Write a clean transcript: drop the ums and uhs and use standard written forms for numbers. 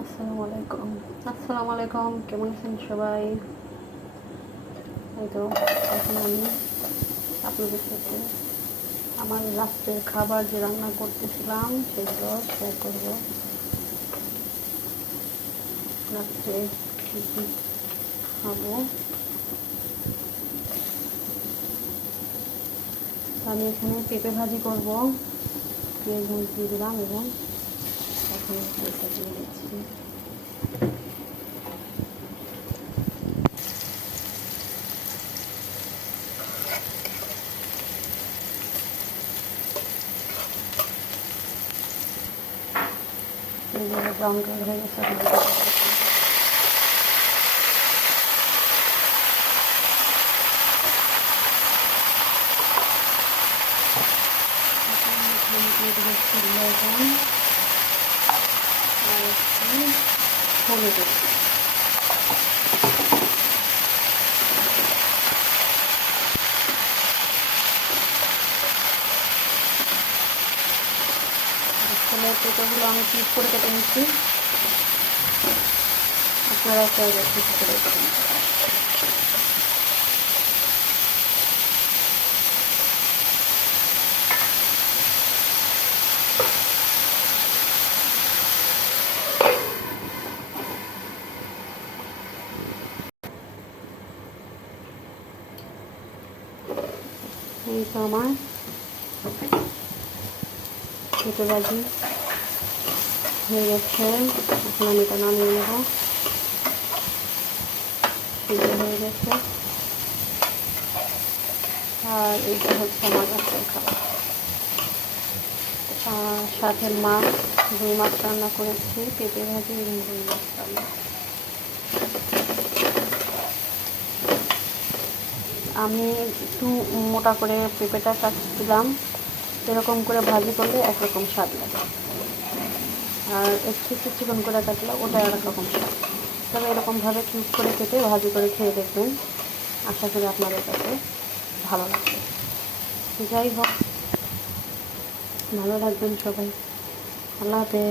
আসসালামু আলাইকুম। কেমন আছেন সবাই? এই তো এখন আমি আপনাদের সাথে আমার রাত্রের খাবার যে রান্না করতেছিলাম সেগুলো শেয়ার করব। রাত্রে কী কী খাবো আমি এখানে পেঁপে ভাজি করব। পেঁয়াজ মরিচ দিয়ে দিলাম এবং এখন পেঁপে দিয়ে দিচ্ছি। ব্রাউন কালার হয়ে গেছে। হলুদ ছোলের পেঁপেগুলো আমি পিস করে কেটে নিচ্ছি। আপনারা চাইলে পিস করে কেটে নিতে পারেন। এই তো আমার পেঁপে ভাজি হয়ে গেছে। এখন আমি এটা নামিয়ে নেব। সিদ্ধ হয়ে গেছে। আর এইটা হচ্ছে আমার রাত্রের খাবার। সাথে মাছ, রুই মাছ রান্না করেছি, পেঁপে ভাজি এবং রুই মাছ রান্না। আমি একটু মোটা করে পেঁপেটা কাটছিলাম। এরকম করে ভাজি করলে একরকম স্বাদ লাগে, আর একটু চিকন করে কাটলে ওটা আরেক রকম স্বাদ। তবে এরকমভাবে কিউব করে কেটে ভাজি করে খেয়ে দেখবেন, আশা করি আপনাদের কাছে ভালো লাগবে। যাই হোক, ভালো থাকবেন সবাই। আল্লাহ হাফেজ।